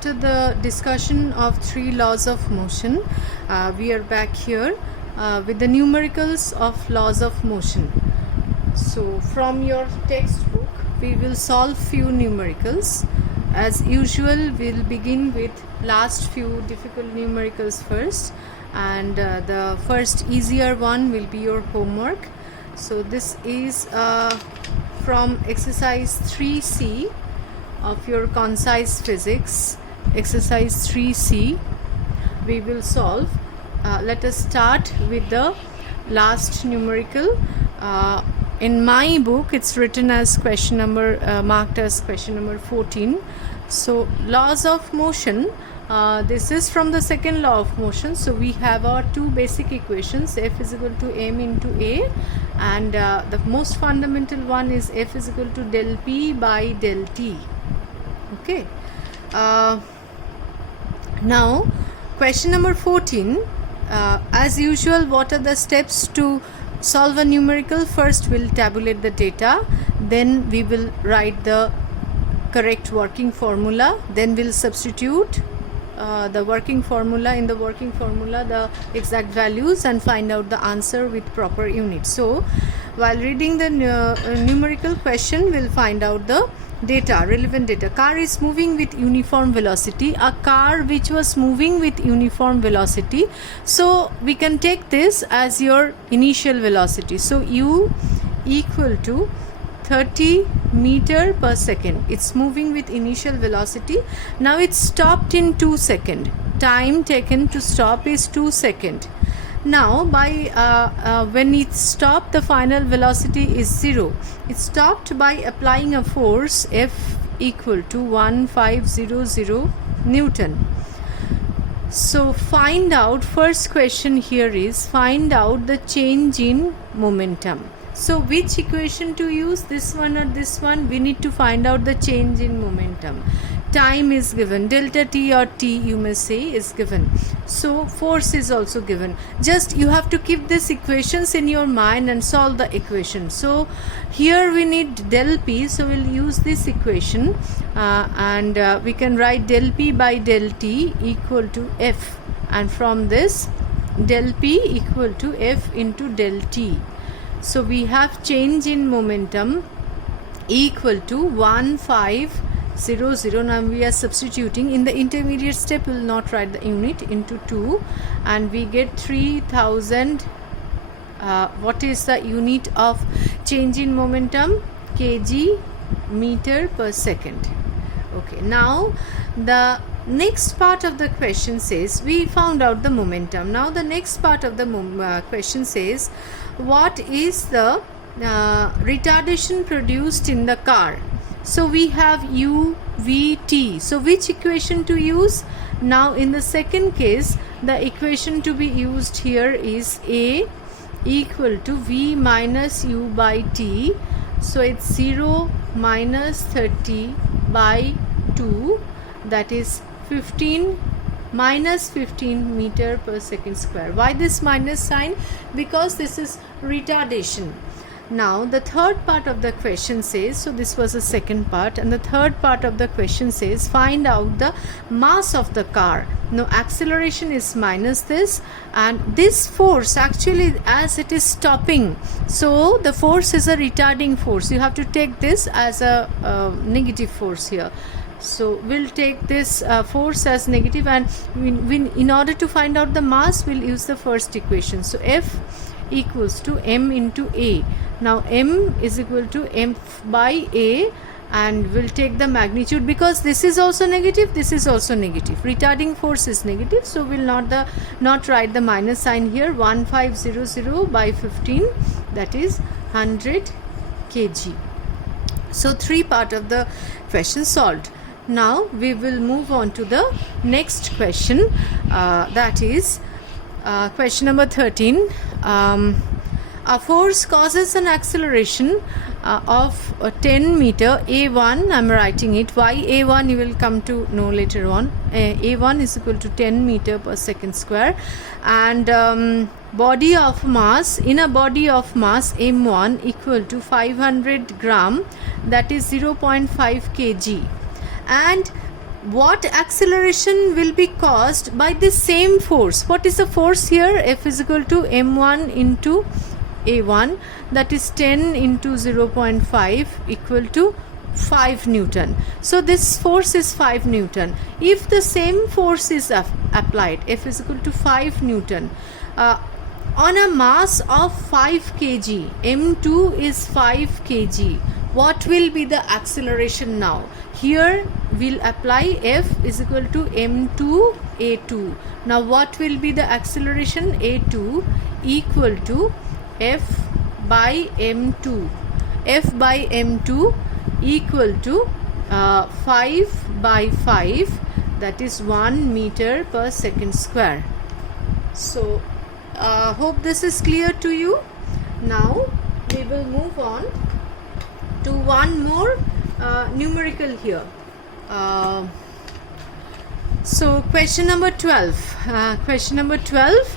after the discussion of 3 laws of motion, we are back here with the numericals of laws of motion. So from your textbook we will solve few numericals. As usual, we'll begin with last few difficult numericals first, and the first easier one will be your homework. So this is from exercise 3C of your concise physics, exercise 3C. We will solve. Let us start with the last numerical. In my book it's written as question number marked as question number 14. So laws of motion, this is from the second law of motion. So we have our two basic equations, F is equal to m into a, and the most fundamental one is F is equal to del p by del t. Okay, now question number 14. As usual, what are the steps to solve a numerical? First we'll tabulate the data, then we will write the correct working formula, then we'll substitute the working formula, in the working formula the exact values, and find out the answer with proper units. So while reading the numerical question, we'll find out the data, relevant data. Car is moving with uniform velocity. A car which was moving with uniform velocity, so we can take this as your initial velocity. So u equal to 30 meter per second. It's moving with initial velocity. Now it's stopped in 2 seconds. Time taken to stop is 2 seconds. Now by when it stopped, the final velocity is 0. It stopped by applying a force F equal to 1500 Newton. So find out, first question here is find out the change in momentum. So which equation to use, this one or this one? We need to find out the change in momentum. Time is given, delta t or t you may say is given. So force is also given. Just you have to keep these equations in your mind and solve the equation. So here we need del p, so we'll use this equation and we can write del p by del t equal to F, and from this del p equal to F into del t. So we have change in momentum equal to 1500. Now we are substituting. In the intermediate step we will not write the unit, into 2, and we get 3000. What is the unit of change in momentum? Kg meter per second. Okay, now the next part of the question says we found out the momentum. Now the next part of the question says what is the retardation produced in the car. So we have u v t. So which equation to use? Now in the second case, the equation to be used here is a equal to v minus u by t. So it's 0 minus 30 by 2, that is 15 minus 15 meter per second square. Why this minus sign? Because this is retardation. Now the third part of the question says, so this was the second part, and the third part of the question says find out the mass of the car. Now acceleration is minus this, and this force actually as it is stopping, so the force is a retarding force. You have to take this as a negative force here. So we'll take this force as negative, and in order to find out the mass we'll use the first equation. So F equals to m into a. Now m is equal to m by a, and we'll take the magnitude, because this is also negative, this is also negative, retarding force is negative, so we'll not write the minus sign here. 1500 by 15, that is 100 kg. So 3 part of the question solved. Now we will move on to the next question, that is question number 13. A force causes an acceleration of 10 meter. A1, I'm writing it. Why A1 you will come to know later on. A1 is equal to 10 meter per second square, and body of mass, in a body of mass M1 equal to 500 gram, that is 0.5 kg, and what acceleration will be caused by the same force? What is the force here? F is equal to m1 into a1, that is 10 into 0.5 equal to 5 Newton. So this force is 5 Newton. If the same force is applied, F is equal to 5 Newton, on a mass of 5 kg, m2 is 5 kg, what will be the acceleration now? Here we'll apply F is equal to m2 a2. Now what will be the acceleration? A2 equal to F by m2. F by m2 equal to 5 by 5, that is 1 meter per second square. So hope this is clear to you. Now we will move on to one more numerical here. So question number 12. Question number 12.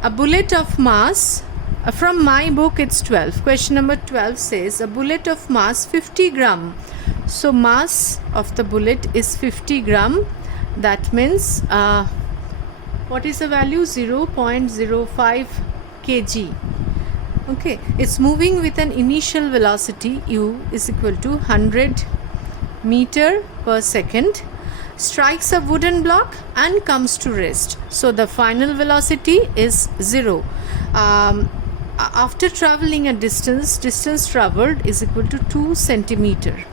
A bullet of mass, from my book it's 12. Question number 12 says a bullet of mass 50 gram. So mass of the bullet is 50 gram. That means what is the value? 0.05 kg. Okay, it's moving with an initial velocity u is equal to 100 meter per second, strikes a wooden block and comes to rest. So the final velocity is 0. After traveling a distance traveled is equal to 2 centimeter.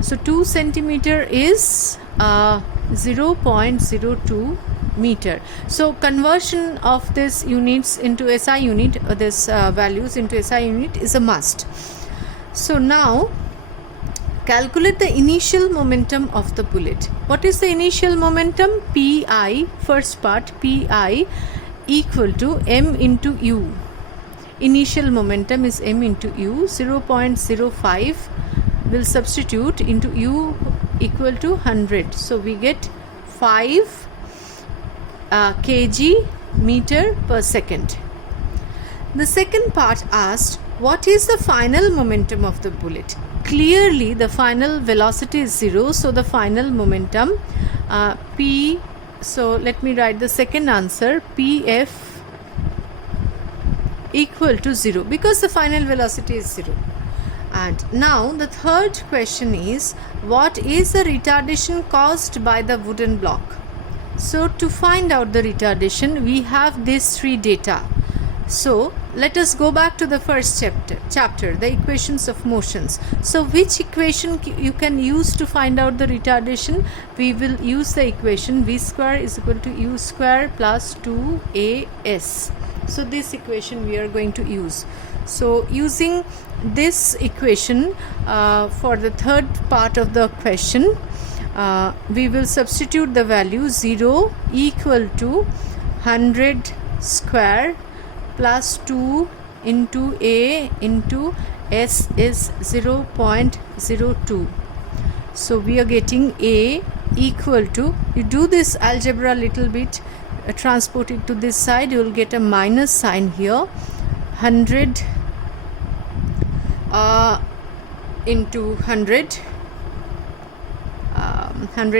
So 2 centimeter is 0.02 meter. So conversion of this units into SI unit, this values into SI unit is a must. So now calculate the initial momentum of the bullet. What is the initial momentum? Pi, first part, Pi equal to m into u. Initial momentum is m into u. 0.05 will substitute into u equal to 100. So we get 5 kg meter per second. The second part asked, what is the final momentum of the bullet? Clearly the final velocity is 0, so the final momentum P, so let me write the second answer, Pf equal to 0, because the final velocity is 0. And now the third question is, what is the retardation caused by the wooden block? So to find out the retardation, we have these three data. So let us go back to the first chapter, the equations of motions. So which equation you can use to find out the retardation? We will use the equation v square is equal to u square plus 2as. So this equation we are going to use. So using this equation for the third part of the question, we will substitute the value 0 equal to 100 square plus 2 into a into s is 0.02. So we are getting a equal to, you do this algebra little bit, transport it to this side, you will get a minus sign here, 100 into 100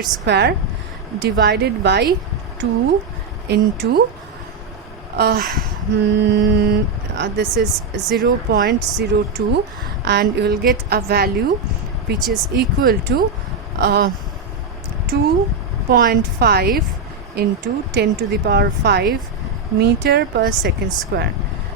square divided by 2 into this is 0.02, and you will get a value which is equal to 2.5 into 10 to the power 5 meter per second square.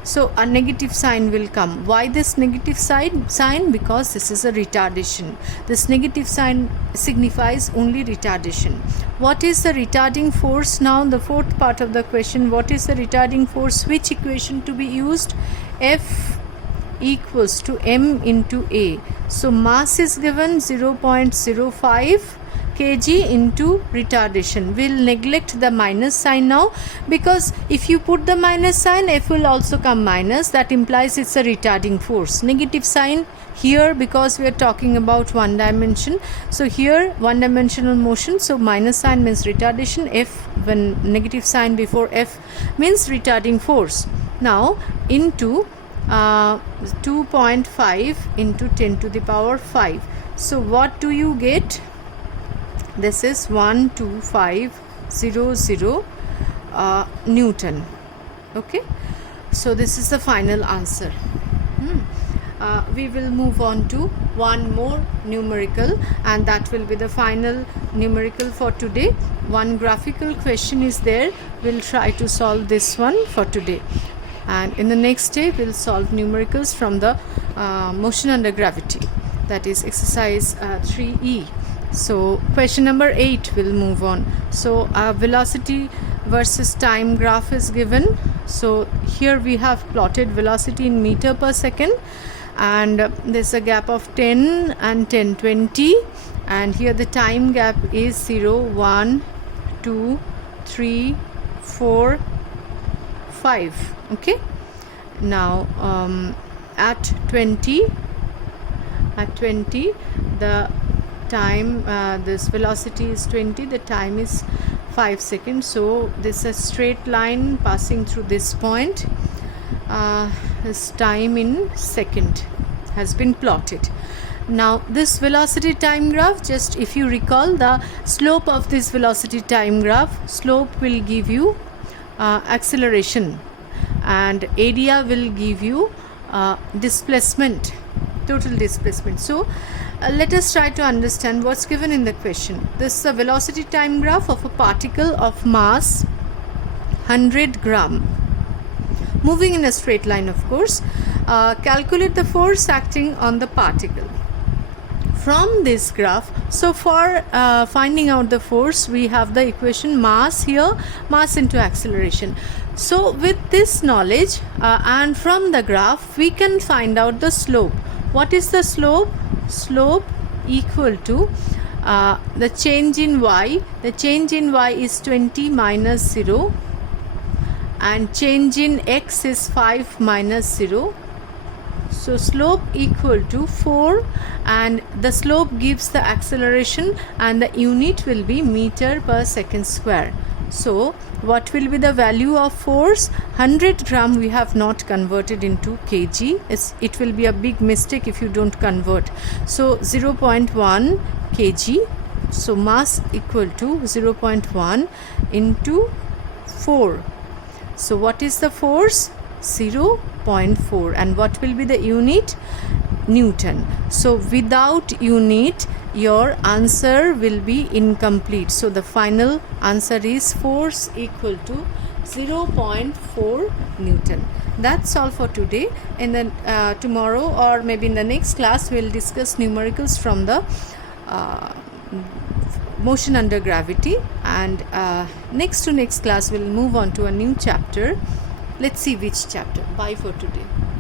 So a negative sign will come. Why this negative sign? Because this is a retardation. This negative sign signifies only retardation. What is the retarding force now? The fourth part of the question, what is the retarding force? Which equation to be used? F equals to m into a. So mass is given 0.05 kg into retardation. We'll neglect the minus sign now, because if you put the minus sign, F will also come minus. That implies it's a retarding force. Negative sign here because we are talking about one dimension. So here one dimensional motion, so minus sign means retardation. F, when negative sign before F, means retarding force. Now into 2.5 into 10 to the power 5. So what do you get? This is 12500 Newton. Okay, so this is the final answer. We will move on to one more numerical, and that will be the final numerical for today. One graphical question is there. We'll try to solve this one for today, and in the next day we'll solve numericals from the motion under gravity, that is exercise 3E. So question number 8 will move on. So velocity versus time graph is given. So here we have plotted velocity in meter per second, and there's a gap of 10 and 10, 20, and here the time gap is 0, 1, 2, 3, 4, 5. Okay, now at 20 the time, this velocity is 20, the time is 5 seconds. So this is a straight line passing through this point. This time in second has been plotted. Now this velocity time graph, just if you recall the slope of this velocity time graph, slope will give you acceleration, and area will give you displacement, total displacement. So let us try to understand what's given in the question. This is a velocity time graph of a particle of mass 100 gram moving in a straight line, of course. Calculate the force acting on the particle. From this graph, so for finding out the force, we have the equation mass here, mass into acceleration. So with this knowledge and from the graph, we can find out the slope. What is the slope? Slope equal to the change in y. The change in y is 20 minus 0, and change in x is 5 minus 0. So slope equal to 4, and the slope gives the acceleration, and the unit will be meter per second square. So what will be the value of force? 100 gram we have not converted into kg. It will be a big mistake if you don't convert. So 0.1 kg. So mass equal to 0.1 into 4. So what is the force? 0.4. And what will be the unit? Newton. So without unit, your answer will be incomplete. So the final answer is force equal to 0.4 Newton. That's all for today. And then tomorrow, or maybe in the next class, we'll discuss numericals from the motion under gravity, and next class we'll move on to a new chapter. Let's see which chapter. Bye for today.